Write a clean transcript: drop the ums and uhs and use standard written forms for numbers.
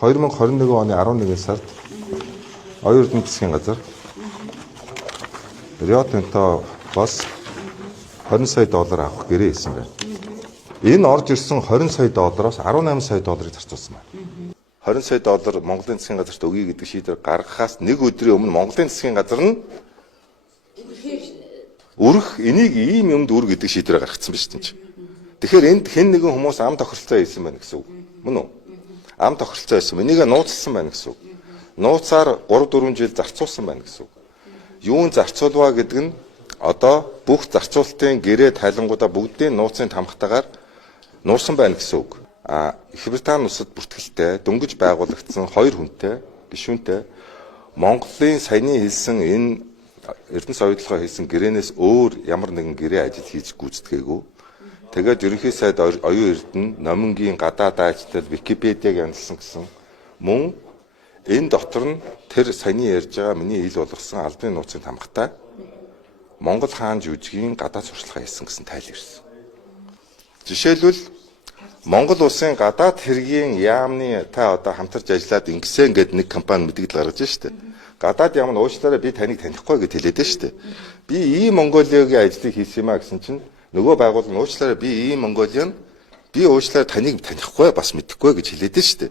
2021 оны 11 сард Оюун эрдэнэ засгийн газар Рио Тинто бас 20 сая доллар авах гэрээ хийсэн байна. Энэ орж ирсэн 20 сая доллароос 18 сая долларыг зарцуулсан байна. 20 сая доллар Монголын засгийн газарт өгье гэдэг шийдвэр гаргахаас нэг өдрийн өмнө Монголын засгийн газар нь өрх энийг ийм юмд үр гэдэг шийдвэр гаргацсан байна шүү дээ. Тэгэхээр энд хэн нэгэн хүмүүс ам тохиролцоо хийсэн байна гэсэн үг. Мөн үү? Ам тохиролцоо хийсэн. Энийг нууцлсан байна гэсэн үг. Нууцаар 3-4 жил зарцуулсан байна гэсэн үг. Юун зарцуулваа гэдэг нь одоо бүх зарцуулалтын гэрээ тайлангуудаа бүгдийн нууцын тамхтайгаар нуусан байна гэсэн үг. Их Британи улсад бүртгэлтэй дөнгөж байгуулагдсан 2 хүнтэй гишүүнтэй Монголын саяны хэлсэн энэ Эрдэнэ соёлогоо хийсэн гэрээнээс өөр ямар нэгэн гэрээ ажил хийж гүйцэтгээгүй. Тэгээд ерөнхий сайд оюун эрдэнэ номингийн гадаад ажилтнууд Википедиаг янзлсан гэсэн мөн энэ дотор нь тэр саяны ярьж байгаа миний ил болгосон албаны нууцын тамгатай Монгол хаан жүжигийн гадаад сурчлагаа хийсэн гэсэн тайл ирсэн. Жишээлбэл Монгол улсын гадаад хэргийн яамны та одоо хамтарч ажиллаад ингэсэн гэдэг нэг компани мэдээлэл гаргаж штэ. Гадаад яам нь уучлаарай би таныг танихгүй гэж хэлээд штэ. Би ийм Монголиагийн ажлыг хийсэн юм а гэсэн чинь нөгөө байгууллага нь уучлаарай би ийм Монголиан би уучлаарай таныг танихгүй бас мэдэхгүй гэж хэлээд штэ.